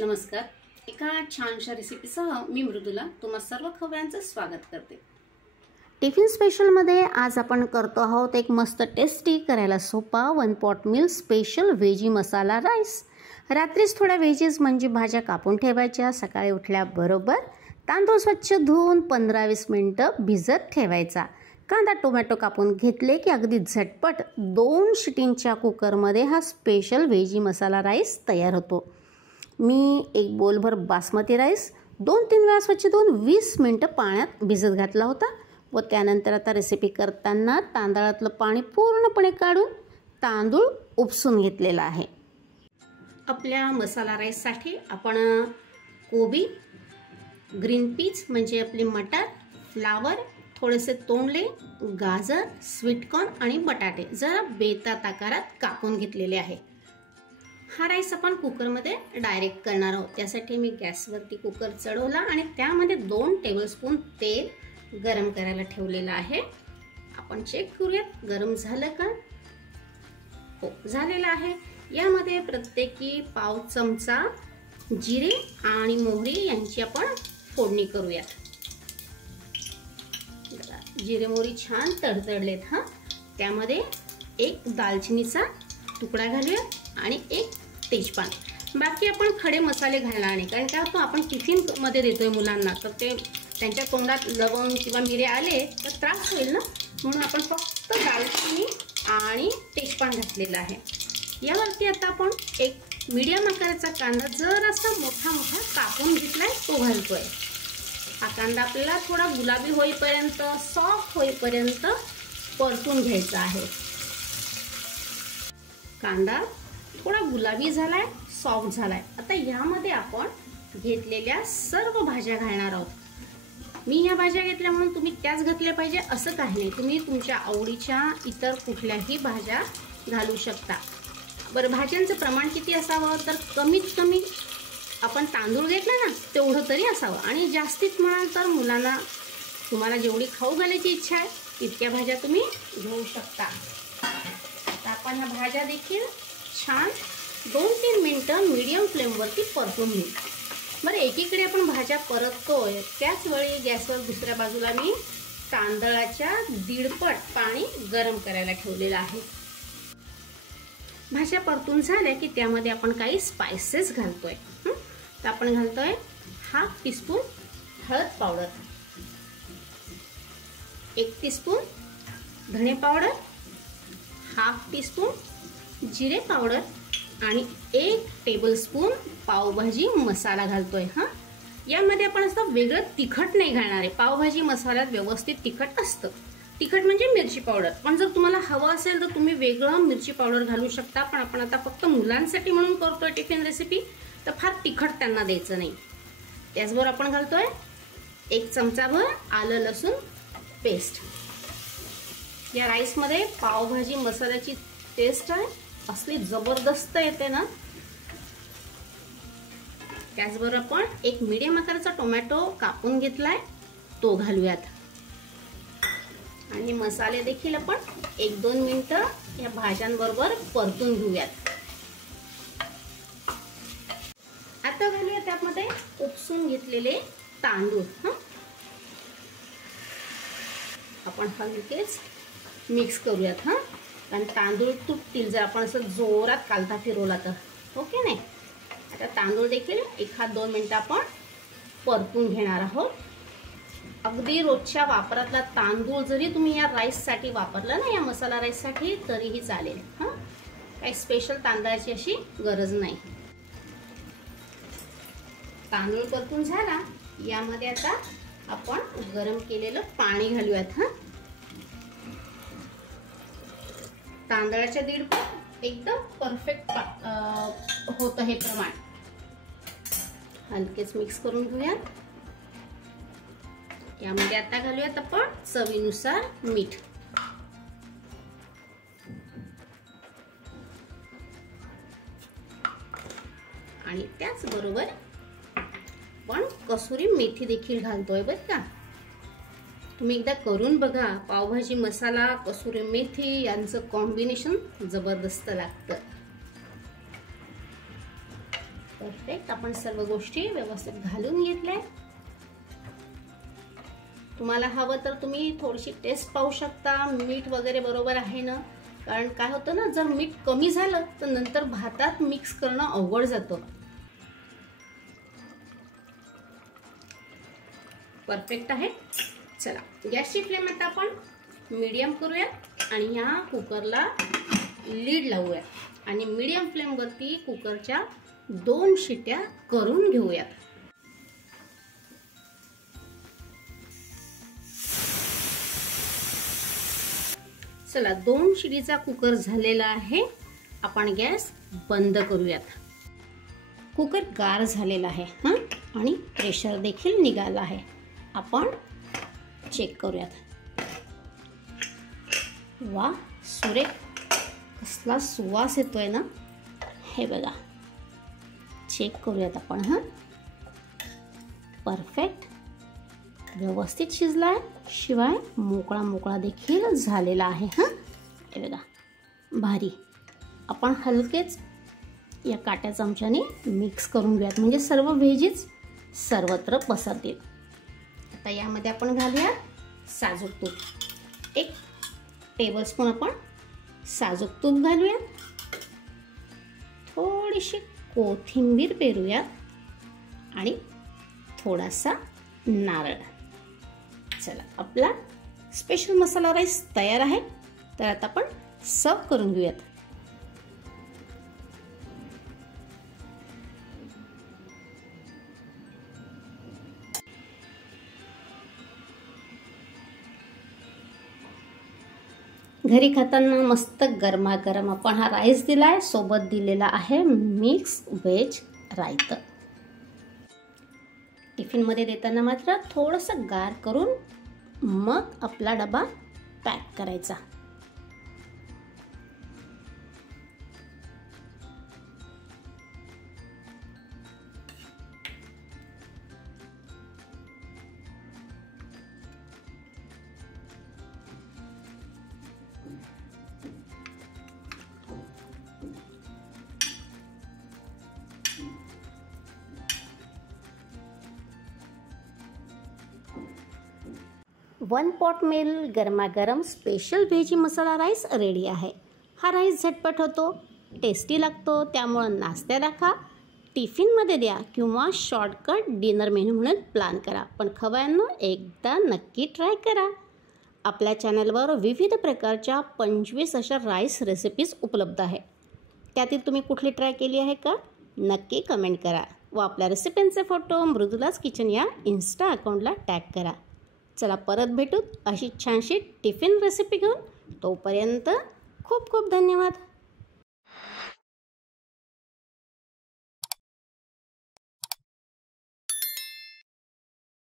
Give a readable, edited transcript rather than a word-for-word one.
नमस्कार. एका छानशा रेसिपीसह मी मृदुला तुम्हा सर्व खवयांचं स्वागत करते. टिफिन स्पेशलमध्ये आज आपण करतो आहोत एक मस्त टेस्टी, करायला सोपा 1 पॉट मील स्पेशल व्हेजी मसाला राईस. रात्रीच थोड्या व्हेजीज म्हणजे भाज्या कापून ठेवायच्या. सकाळी उठल्याबरोबर तांदूळ स्वच्छ धुवून 15-20 मिनिटं भिजत ठेवायचा. कांदा टोमॅटो कापून घेतले की अगदी झटपट 2 शिटींच्या कुकरमध्ये हा स्पेशल व्हेजी मसाला राईस तयार होतो. मी एक बोलभर बासमती राईस 2-3 वेळा स्वच्छ धुवून 20 मिनिटं पाण्यात भिजत घातला होता व त्यानंतर आता रेसिपी करताना तांदळातलं पाणी पूर्णपणे काढून तांदूळ उपसून घेतलेला आहे. आपल्या मसाला राईससाठी आपण कोबी, ग्रीन पीज म्हणजे आपली मटार, फ्लावर, थोडेसे तोंडले, गाजर, स्वीटकॉर्न आणि बटाटे जरा बेतात आकारात कापून घेतलेले आहे. हा राईस आपण कुकरमध्ये डायरेक्ट करणार आहोत. त्यासाठी मी गॅसवरती कुकर चढवला आणि त्यामध्ये 2 टेबलस्पून तेल गरम करायला ठेवलेलं आहे. आपण चेक करूयात गरम झालं का. हो, झालेलं आहे. यामध्ये प्रत्येकी पाव चमचा जिरे आणि मोहरी यांची आपण फोडणी करूयात. जिरे मोहरी छान तडतडलेत. त्यामध्ये एक दालचिनीचा तुकडा घालूया आणि एक तेजपान. बाकी आपण खडे मसाले घालणार नाही, कारण काय होतं आपण टिफिन मध्ये देतोय मुलांना, तर ते त्यांच्या तोंडात लवंग किंवा मिरे आले तर त्रास होईल ना, म्हणून आपण फक्त दालचिनी आणि तेजपान घातलेलं आहे. यावरती आता आपण एक मीडियम आकाराचा कांदा जरासा मोठा कापून घेतलाय तो घालतोय. हा कांदा आपल्याला थोडा गुलाबी होईपर्यंत, सॉफ्ट होईपर्यंत परतून घ्यायचा आहे. कांदा थोडा गुलाबी झालाय, सॉफ्ट झालाय. आता यामध्ये आपण घेतलेल्या सर्व भाज्या घालणार आहोत. मी ह्या भाज्या घेतल्या म्हणून तुम्ही त्याच घातल्या पाहिजे असं काही नाही. तुम्ही तुमच्या आवडीच्या इतर कुठल्याही भाज्या घालू शकता. बरं, भाज्यांचं प्रमाण किती असावं, तर कमीत कमी आपण तांदूळ घेतला ना तेवढं तरी असावं, आणि जास्तीत म्हणाल तर मुलांना तुम्हाला जेवढी खाऊ घालायची इच्छा आहे तितक्या भाज्या तुम्ही घेऊ शकता. आता आपण ह्या भाज्या देखील छान 2-3 मिनिटं मीडियम फ्लेमवरती परतून घेऊ. बरं, एकीकडे आपण भाज्या परततोय त्याच वेळी गॅसवर दुसऱ्या बाजूला मी तांदळाच्या 1.5 पट पाणी गरम करायला ठेवलेलं आहे. भाज्या परतून झाल्या की त्यामध्ये आपण काही स्पाइसेस घालतोय. तर आपण घालतोय 1/2 टीस्पून हळद पावडर, 1 टीस्पून धणे पावडर, 1/2 टीस्पून जिरे पावडर आणि 1 टेबलस्पून पावभाजी मसाला घालतोय. यामध्ये आपण असं वेगळं तिखट नाही घालणार आहे. पावभाजी मसाल्यात व्यवस्थित तिखट असतं. तिखट म्हणजे मिरची पावडर, पण जर तुम्हाला हवं असेल तर तुम्ही वेगळं मिरची पावडर घालू शकता. पण आपण आता फक्त मुलांसाठी म्हणून करतोय टिफिन रेसिपी, तर फार तिखट त्यांना द्यायचं नाही. त्याचबरोबर आपण घालतोय 1 चमचाभर आलं लसूण पेस्ट. या राईसमध्ये पावभाजी मसाल्याची टेस्ट आहे असली जबरदस्त येते ना. त्याचबरोबर आपण एक मीडियम आकाराचा टोमॅटो कापून घेतलाय तो घालूयात आणि मसाले देखील आपण 1-2 मिनिटं या भाज्यांबरोबर परतून घेऊयात. आता घालूया त्यामध्ये उपसून घेतलेले तांदूळ. आपण हलकेच मिक्स करूयात, कारण तांदूळ तुटतील जर आपण असं जोरात कालता फिरवला तर. ओके नाही. आता तांदूळ देखील 1-2 मिनिटं आपण परतून घेणार आहोत. अगदी रोजच्या वापरातला तांदूळ जरी तुम्ही या राईससाठी वापरला ना, या मसाला राईससाठी, तरीही चालेल. काही स्पेशल तांदळाची अशी गरज नाही. तांदूळ परतून झाला. यामध्ये आता आपण गरम केलेलं पाणी घालूयात. तांदळाच्या 1.5 पट एकदम परफेक्ट होतं हे प्रमाण. हलकेच मिक्स करून घेऊयात. यामध्ये आता घालूयात आपण चवीनुसार मीठ. आणि त्याचबरोबर आपण कसुरी मेथी देखील घालतोय बरं का. तुम्ही एकदा करून बघा. पावभाजी मसाला, कसुरी मेथी यांचं कॉम्बिनेशन जबरदस्त लागतं. परफेक्ट. आपण सर्व गोष्टी व्यवस्थित घालून घेतल्या. तुम्हाला हवं तर तुम्ही थोडीशी टेस्ट पाहू शकता, मीठ वगैरे बरोबर आहे ना. कारण काय होतं ना, जर मीठ कमी झालं तर नंतर भातात मिक्स करणं अवघड जातं. परफेक्ट आहे. चला, गॅसची फ्लेम आता आपण मीडियम करूया आणि या कुकरला लीड लावूया आणि मीडियम फ्लेमवरती कुकरच्या 2 शिट्या करून घेऊयात. चला, 2 शिटीचा कुकर झालेला आहे. आपण गॅस बंद करूयात. कुकर गार झालेला आहे आणि प्रेशर देखील निघाला आहे. आपण चेक करूयात. वा, सुरेख, कसला सुवास येतोय ना. हे बघा, चेक करूयात आपण. परफेक्ट, व्यवस्थित शिजलाय, शिवाय मोकळा मोकळा देखील झालेला आहे. हे बघा, भारी. आपण हलकेच या काट्या चमच्याने मिक्स करून घेऊयात, म्हणजे सर्व व्हेजीस सर्वत्र पसरतील. आता यामध्ये आपण घालूया साजूक तूप. 1 टेबलस्पून आपण साजूक तूप घालूया. थोडीशी कोथिंबीर पेरूयात आणि थोडासा नारळ. चला, आपला स्पेशल मसाला राईस तयार आहे. तर आता आपण सर्व करून घेऊयात. घरी खाताना मस्त गरमागरम आपण हा राईस दिलाय. सोबत दिलेला आहे मिक्स व्हेज रायतं. टिफिनमध्ये देताना मात्र थोडंसं गार करून मग आपला डबा पॅक करायचा. वन पॉट मिल गरमागरम स्पेशल व्हेजी मसाला राईस रेडी आहे. हा राईस झटपट होतो, टेस्टी लागतो. त्यामुळं नाश्त्याला खा, टिफिनमध्ये द्या किंवा शॉर्टकट डिनर मेन्यू म्हणून प्लॅन करा. पण खवयांनो, एकदा नक्की ट्राय करा. आपल्या चॅनलवर विविध प्रकारच्या 25 अशा राईस रेसिपीज उपलब्ध आहे. त्यातील तुम्ही कुठली ट्राय केली आहे का? नक्की कमेंट करा व आपल्या रेसिपींचे फोटो मृदुलाज किचन या इन्स्टा अकाउंटला टॅग करा. चला, परत भेटू अशी छानशी टिफिन रेसिपी घेऊन. तोपर्यंत खूप खूप धन्यवाद.